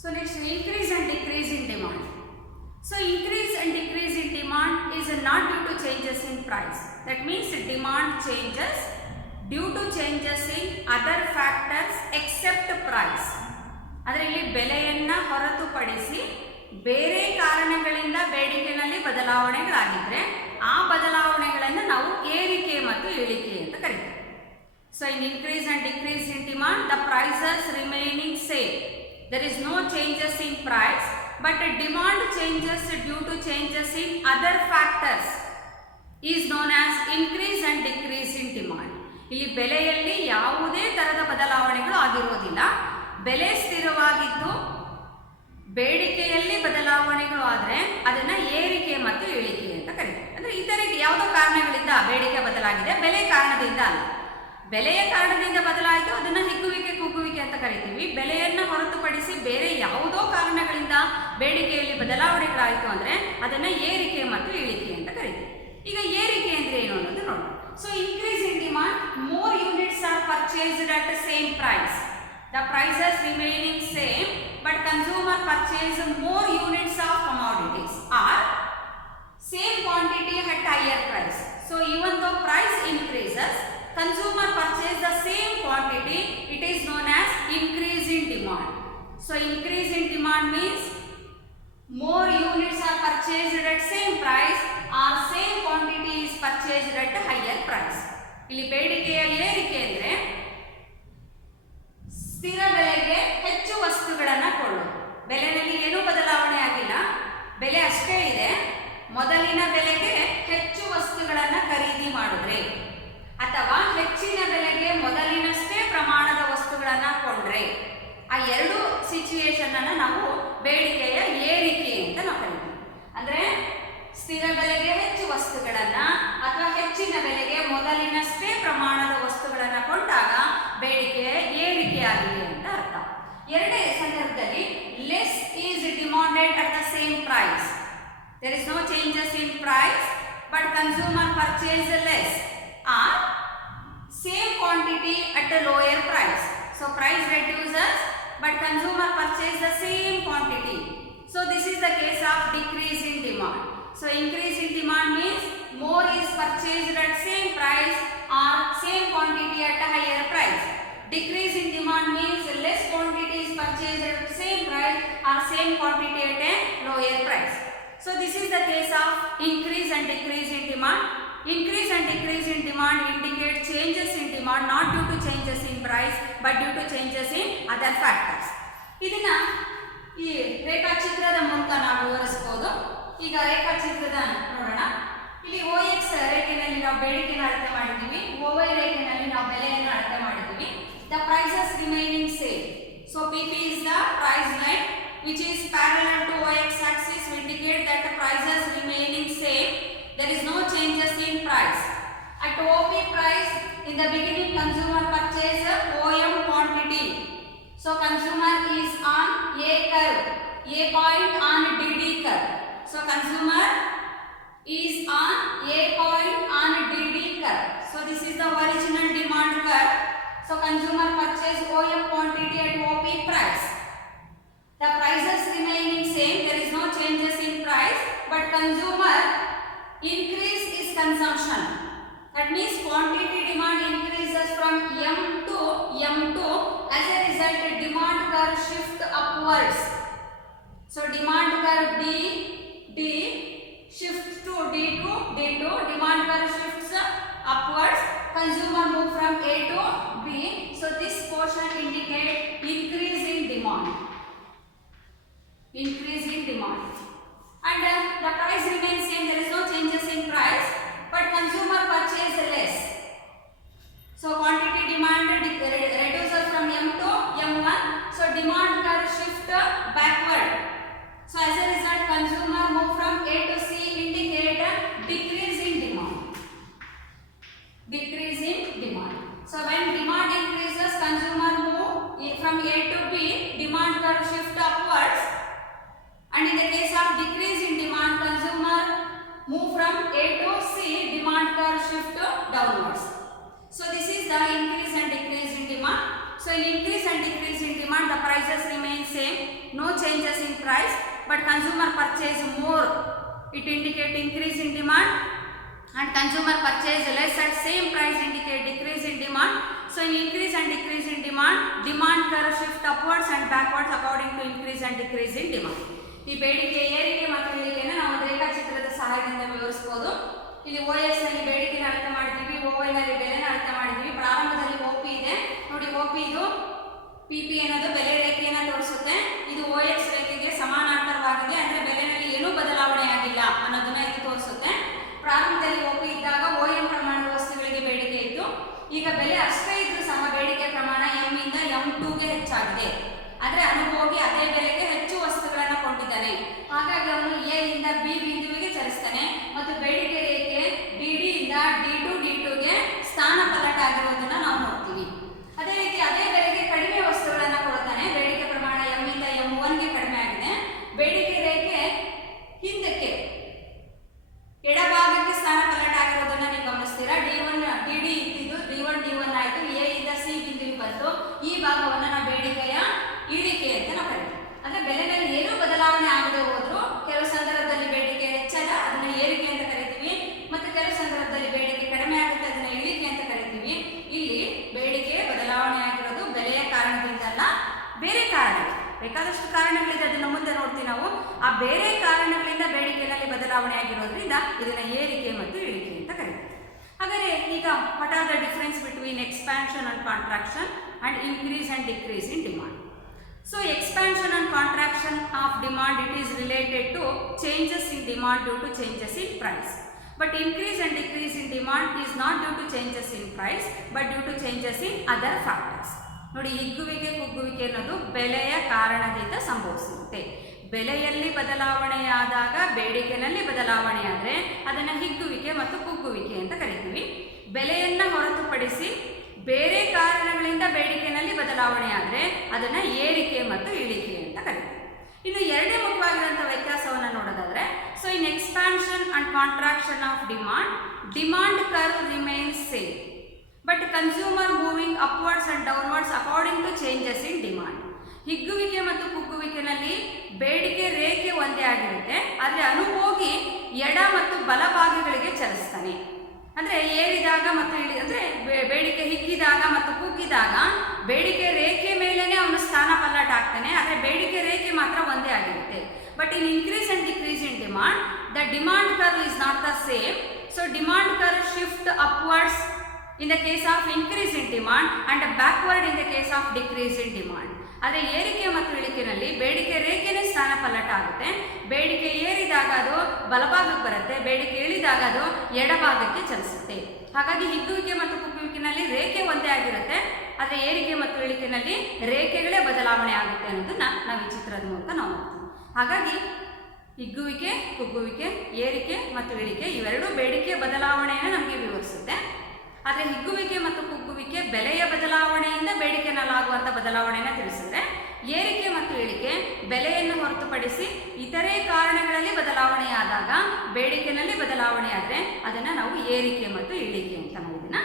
So next, increase and decrease in demand. So increase and decrease in demand is not due to changes in price. That means demand changes due to changes in other factors except price. ಆದರೆ ಇಲ್ಲಿ ಬೆಲೆಯನ್ನು ಹೊರತುಪಡಿಸಿ ಬೇರೆ ಕಾರಣಗಳಿಂದ ಬೇಡಿಕೆಯಲ್ಲಿ ಬದಲಾವಣೆಗಳಾಗಿದ್ರೆ ಆ ಬದಲಾವಣೆಗಳನ್ನು ನಾವು ಏರಿಕೆ ಮತ್ತು ಇಳಿಕೆ ಅಂತ ಕರೀತೀವಿ. So in increase and decrease in demand, the prices remaining same. There is no changes in price, but demand changes due to changes in other factors is known as increase and decrease in demand. ಇಲ್ಲಿ ಬೆಲೆಯಲ್ಲಿ ಯಾವುದೇ ತರದ ಬದಲಾವಣೆಗಳು ಆಗಿರೋದಿಲ್ಲ. ಬೆಲೆ ಸ್ಥಿರವಾಗಿದ್ದು ಬೇಡಿಕೆಯಲ್ಲಿ ಬದಲಾವಣೆಗಳು ಆದರೆ ಅದನ್ನ ಏರಿಕೆ ಮತ್ತು ಇಳಿಕೆ ಅಂತ ಕರೀತೀವಿ. ಅಂದ್ರೆ ಇತರೆ ಯಾವುದೋ ಕಾರಣಗಳಿಂದ ಬೇಡಿಕೆ ಬದಲಾಗಿದೆ, ಬೆಲೆ ಕಾರಣದಿಂದ ಅಲ್ಲ. ಬೆಲೆಯ ಕಾರಣದಿಂದ ಬದಲಾಯಿತು, ಅದನ್ನ ಹಿಗ್ಗುವಿಕೆ ಕುಗ್ಗುವಿಕೆ ಅಂತ ಕರಿತೀವಿ. ಬೆಲೆಯನ್ನು ಹೊರತುಪಡಿಸಿ ಬೇರೆ ಯಾವುದೋ ಕಾರಣಗಳಿಂದ ಬೇಡಿಕೆಯಲ್ಲಿ ಬದಲಾವಣೆಗಳಾಯಿತು ಅಂದ್ರೆ ಅದನ್ನ ಏರಿಕೆ ಮತ್ತು ಇಳಿಕೆ ಅಂತ ಕರಿತೀವಿ. ಈಗ ಏರಿಕೆ ಅಂದ್ರೆ ಏನು ಅನ್ನೋದು ನೋಡೋಣ. So increase in demand, more units are purchased at the same price. The prices remaining same, but consumer purchase more units of commodities or same quantity at higher price. So even though price increases, consumer purchase the same quantity, it is known as increase in demand. So increase in demand means more units are purchased at same price or same quantity is purchased at a higher price. ಇಲ್ಲಿ ಬೇಡಿಕೆಯ ಏರಿಕೆ ಅಂದ್ರೆ ಸ್ಥಿರ ಬೆಲೆಗೆ ಹೆಚ್ಚು ವಸ್ತುಗಳನ್ನು ಕೊಳ್ಳೋದು. ಬೆಲೆಯಲ್ಲಿ ಏನೂ ಬದಲಾವಣೆ ಆಗಿಲ್ಲ, ಬೆಲೆ ಅಷ್ಟೇ ಇದೆ. ಮೊದಲಿನ ಬೆಲೆಗೆ ಹೆಚ್ಚು ವಸ್ತುಗಳನ್ನು ಖರೀದಿ ಮಾಡಿದ್ರೆ ಅಥವಾ ಹೆಚ್ಚಿನ ಬೆಲೆಗೆ ಮೊದಲಿನಷ್ಟೇ ಪ್ರಮಾಣದ ವಸ್ತುಗಳನ್ನು ಕೊಂಡ್ರೆ ಆ ಎರಡು ಸಿಚುವೇಶನ್ ಅನ್ನು ನಾವು ಬೇಡಿಕೆಯ ಏರಿಕೆ ಅಂತ ನಾವು ಕರಿತೀವಿ. ಅಂದ್ರೆ ಸ್ಥಿರ ಬೆಲೆಗೆ ಹೆಚ್ಚು ವಸ್ತುಗಳನ್ನು ಅಥವಾ ಹೆಚ್ಚಿನ ಬೆಲೆಗೆ ಮೊದಲಿನಷ್ಟೇ ಪ್ರಮಾಣದ ವಸ್ತುಗಳನ್ನು ಕೊಂಡಾಗ ಬೇಡಿಕೆಯ ಏರಿಕೆ ಆಗಿದೆ ಅಂತ ಅರ್ಥ. ಎರಡನೇ ಸಂದರ್ಭದಲ್ಲಿ less is demanded at the same price. There is no changes in price but consumer purchase less or same quantity at a lower price. So price reduces but consumer purchase the same quantity. So this is the case of decrease in demand. So increase in demand means more is purchased at same price or same quantity at a higher price. Decrease in demand means less quantity is purchased at same price or same quantity at a lower price. So this is the case of increase and decrease in demand. Increase and decrease in demand indicate changes in demand not due to changes in price but due to changes in other factors. ಇದನ್ನ ಈ ರೇಖಾಚಿತ್ರದ ಮೂಲಕ ನಾವು ವಿವರಿಸಬಹುದು. ಈಗ ರೇಖಾಚಿತ್ರದ ನೋಡೋಣ. ಇಲ್ಲಿ OX ರೇಖೆಯಲ್ಲಿ ನಾವು ಬೇಡಿಕೆಯನ್ನು ಅಳತೆ ಮಾಡಿದ್ದೀವಿ, OY ರೇಖೆಯಲ್ಲಿ ನಾವು ಬೆಲೆಯನ್ನು ಅಳತೆ ಮಾಡಿದ್ದೀವಿ. The prices remaining same. So PP is the price line which is parallel to OX axis to indicate that the prices remaining same. There is no changes in price. At OP price, in the beginning consumer purchase OM quantity. So consumer is on A curve, A point on DD curve. So consumer is on A point on DD curve. So this is the original demand curve. So consumer purchase OM quantity at OP price. The prices remaining same. There is no changes in price, but consumer increase is consumption. That means quantity demand increases from M to M2. As a result, demand curve shift upwards. So demand curve D shifts to D2, demand curve shifts upwards, consumer move from A to B. So this portion indicates increase in demand. Increase in demand. And the price remains same, there is no changes in price, but consumer purchase less. So quantity demand reduces from M to M1. So demand curve shift backward. So as a result, consumer move from A to C indicate a decrease in demand. Decrease in demand. So when demand increases, consumer move from A to B, demand curve shift upwards. And in the case of decrease in demand, consumer move from A to C, demand curve shift downwards. So this is the increase and decrease in demand. So in increase and decrease in demand, demand the prices remain same, no changes in price, but consumer purchase more, it indicate increase in demand, and consumer purchase less at same price indicate decrease in demand. So in increase and decrease in demand, demand curve shift upwards and backwards according to increase and decrease in demand. ಈ ಬೇಡಿಕೆ ಏರಿಕೆ ಮತ್ತು ಇಳಿಕೆಯನ್ನು ನಾವು ರೇಖಾಚಿತ್ರದ ಸಹಾಯದಿಂದ ವಿವರಿಸಬಹುದು. ಇಲ್ಲಿ OS ನಲ್ಲಿ ಬೇಡಿಕೆನ ಅಳತೆ ಮಾಡಿದ್ವಿ, OY ನಲ್ಲಿ ಬೆಲೆನ ಅಳತೆ ಮಾಡಿದ್ವಿ. ಪ್ರಾರಂಭದಲ್ಲಿ OP ಇದೆ ನೋಡಿ, OP ಇದು PP ಅನ್ನೋದು ಬೆಲೆ ರೇಖೆಯನ್ನು ತೋರಿಸುತ್ತೆ. ಇದು OX ರೇಖೆಗೆ ಸಮಾನಾಂತರವಾಗಿದೆ, ಅಂದ್ರೆ ಬೆಲೆನಲ್ಲಿ ಏನೂ ಬದಲಾವಣೆ ಆಗಿಲ್ಲ ಅನ್ನೋದನ್ನ ಇದು ತೋರಿಸುತ್ತೆ. ಪ್ರಾರಂಭದಲ್ಲಿ OP ಇದ್ದಾಗ OM ಪ್ರಮಾಣದ ವಸ್ತುಗಳಿಗೆ ಬೇಡಿಕೆ ಇತ್ತು. ಈಗ ಬೆಲೆ ಅಷ್ಟೇ ಇದ್ರೂ ಸಹ ಬೇಡಿಕೆ ಪ್ರಮಾಣ M ಇಂದ M2ಗೆ ಹೆಚ್ಚಾಗಿದೆ. ಅಂದ್ರೆ ಅನುಭೋಗಿ ಅದೇ ಬೆಲೆಗೆ ಹೆಚ್ಚು ವಸ್ತುಗಳನ್ನು ಕೊಂಡಿದ್ದಾನೆ, ಹಾಗಾಗಿ ಅವನು A ಇಂದ B ಬಿಂದುವಿಗೆ ಚಲಿಸ್ತಾನೆ ಮತ್ತು ಬೇಡಿಕೆ ರೇಖೆ DD ಇಂದ D2ಗೆ ಸ್ಥಾನ ಪಲ್ಲಟ ಆಗಿರೋದನ್ನ ನಾವು ನೋಡ್ತೀವಿ. ಅದೇ ರೀತಿ ಅದೇ ಬೆಲೆಗೆ ಕಡಿಮೆ ವಸ್ತುಗಳನ್ನು ಕೊಡ್ತಾನೆ, ಬೇಡಿಕೆ ಪ್ರಮಾಣ M ಇಂದ M1ಗೆ ಕಡಿಮೆ ಆಗಿದೆ. ಬೇಡಿಕೆ ರೇಖೆ ಹಿಂದಕ್ಕೆ ಎಡಭಾಗಕ್ಕೆ ಸ್ಥಾನ ಪಲ್ಲಟ ಆಗಿರೋದನ್ನ ನೀವು ಗಮನಿಸ್ತೀರಾ. DD ಇದ್ದಿದ್ದು D1 ಆಯ್ತು, A ಇಂದ C ಬಿಂದುವಿಗೆ ಬಂತು. ಈ ಭಾಗವನ್ನ ನಾವು ಬೇಡಿಕೆಯ ಇಳಿಕೆ ಅಂತ ನಾವು ಕರಿತೀವಿ. ಅಂದ್ರೆ ಬೆಲೆನಲ್ಲಿ ಏನೂ ಬದಲಾವಣೆ ಆಗದೆ ಹೋದ್ರು ಕೆಲವು ಸಂದರ್ಭದಲ್ಲಿ ಬೇಡಿಕೆ ಹೆಚ್ಚಾದ ಅದನ್ನ ಏರಿಕೆ ಅಂತ ಕರಿತೀವಿ, ಮತ್ತು ಕೆಲವು ಸಂದರ್ಭದಲ್ಲಿ ಬೇಡಿಕೆ ಕಡಿಮೆ ಆಗುತ್ತೆ ಅದನ್ನ ಇಳಿಕೆ ಅಂತ ಕರಿತೀವಿ. ಇಲ್ಲಿ ಬೇಡಿಕೆ ಬದಲಾವಣೆ ಆಗಿರೋದು ಬೆಲೆಯ ಕಾರಣದಿಂದ ಅಲ್ಲ, ಬೇರೆ ಕಾರಣಗಳು, ಬೇಕಾದಷ್ಟು ಕಾರಣಗಳಿದೆ, ಅದನ್ನ ಮುಂದೆ ನೋಡ್ತೀವಿ ನಾವು. ಆ ಬೇರೆ ಕಾರಣಗಳಿಂದ ಬೇಡಿಕೆಯಲ್ಲಿ ಬದಲಾವಣೆ ಆಗಿರೋದ್ರಿಂದ ಇದನ್ನ ಏರಿಕೆ ಮತ್ತು ಇಳಿಕೆ ಅಂತ ಕರಿತೀವಿ. ಹಾಗಾದರೆ ಈಗ what are the difference between expansion and contraction and increase and decrease in demand? So expansion and contraction of demand, it is related to changes in demand due to changes in price. But increase and decrease in demand is not due to changes in price but due to changes in other factors. ನೋಡಿ, ಹಿಗ್ಗುವಿಕೆ ಕುಗ್ಗುವಿಕೆ ಅನ್ನೋದು ಬೆಲೆಯ ಕಾರಣದಿಂದ ಸಂಭವಿಸುತ್ತೆ. ಬೆಲೆಯಲ್ಲಿ ಬದಲಾವಣೆಯಾದಾಗ ಬೇಡಿಕೆಯಲ್ಲಿ ಬದಲಾವಣೆಯಾದರೆ ಅದನ್ನು ಹಿಗ್ಗುವಿಕೆ ಮತ್ತು ಕುಗ್ಗುವಿಕೆ ಅಂತ ಕರಿತೀವಿ. ಬೆಲೆಯನ್ನು ಹೊರತುಪಡಿಸಿ ಬೇರೆ ಕಾರಣಗಳಿಂದ ಬೇಡಿಕೆಯಲ್ಲಿ ಬದಲಾವಣೆ ಆದರೆ ಅದನ್ನು ಏರಿಕೆ ಮತ್ತು ಇಳಿಕೆ ಅಂತ ಕರೀತೀವಿ. ಇನ್ನು ಎರಡನೇ ಮುಖ್ಯವಾಗಿರುವಂಥ ವ್ಯತ್ಯಾಸವನ್ನು ನೋಡೋದಾದರೆ, so in expansion and contraction of demand curve remains same but consumer moving upwards and downwards according to changes in demand. ಹಿಗ್ಗುವಿಕೆ ಮತ್ತು ಕುಗ್ಗುವಿಕೆನಲ್ಲಿ ಬೇಡಿಕೆ ರೇಖೆ ಒಂದೇ ಆಗಿರುತ್ತೆ, ಆದರೆ ಅನುಭೋಗಿ ಎಡ ಮತ್ತು ಬಲಭಾಗಗಳಿಗೆ ಚಲಿಸ್ತಾನೆ. ಅಂದರೆ ಏರಿದಾಗ ಮತ್ತು ಅಂದರೆ ಬೇಡಿಕೆ ಹಿಗ್ಗಿದಾಗ ಮತ್ತು ಕುಗ್ಗಿದಾಗ ಬೇಡಿಕೆ ರೇಖೆ ಮೇಲೇ ಅವನು ಸ್ಥಾನ ಪಲ್ಲಟ ಆಗ್ತಾನೆ, ಆದರೆ ಬೇಡಿಕೆ ರೇಖೆ ಮಾತ್ರ ಒಂದೇ ಆಗಿರುತ್ತೆ. But in increase and decrease in demand, the demand curve is not the same. So demand curve shift upwards in the case of increase in demand and backward in the case of decrease in demand. ಆದರೆ ಏರಿಕೆ ಮತ್ತು ಇಳಿಕೆಯಲ್ಲಿ ಬೇಡಿಕೆ ರೇಖೆನೇ ಸ್ಥಾನ ಪಲ್ಲಟ ಆಗುತ್ತೆ. ಬೇಡಿಕೆ ಏರಿದಾಗ ಅದು ಬಲಭಾಗಕ್ಕೆ ಬರುತ್ತೆ, ಬೇಡಿಕೆ ಇಳಿದಾಗ ಅದು ಎಡಭಾಗಕ್ಕೆ ಚಲಿಸುತ್ತೆ. ಹಾಗಾಗಿ ಹಿಗ್ಗುವಿಕೆ ಮತ್ತು ಕುಗ್ಗುವಿಕೆಯಲ್ಲಿ ರೇಖೆ ಒಂದೇ ಆಗಿರುತ್ತೆ, ಆದರೆ ಏರಿಕೆ ಮತ್ತು ಇಳಿಕೆಯಲ್ಲಿ ರೇಖೆಗಳೇ ಬದಲಾವಣೆ ಆಗುತ್ತೆ ಅನ್ನೋದನ್ನ ನಾವು ಈ ಚಿತ್ರದ ಮೂಲಕ ನಾವು ನೋಡ್ತೀವಿ. ಹಾಗಾಗಿ ಹಿಗ್ಗುವಿಕೆ, ಕುಗ್ಗುವಿಕೆ, ಏರಿಕೆ ಮತ್ತು ಇಳಿಕೆ ಇವೆರಡೂ ಬೇಡಿಕೆಯ ಬದಲಾವಣೆಯನ್ನು ನಮಗೆ ವಿವರಿಸುತ್ತೆ. ಆದರೆ ಹಿಗ್ಗುವಿಕೆ ಮತ್ತು ಕುಗ್ಗುವಿಕೆ ಬೆಲೆಯ ಬದಲಾವಣೆಯಿಂದ ಬೇಡಿಕೆನಲ್ಲಾಗುವಂಥ ಬದಲಾವಣೆಯನ್ನು ತಿಳಿಸಿದರೆ, ಏರಿಕೆ ಮತ್ತು ಇಳಿಕೆ ಬೆಲೆಯನ್ನು ಹೊರತುಪಡಿಸಿ ಇತರೆ ಕಾರಣಗಳಲ್ಲಿ ಬದಲಾವಣೆಯಾದಾಗ ಬೇಡಿಕೆಯಲ್ಲಿ ಬದಲಾವಣೆ ಆದರೆ ಅದನ್ನು ನಾವು ಏರಿಕೆ ಮತ್ತು ಇಳಿಕೆ ಅಂತ ನಾವು ಇದನ್ನು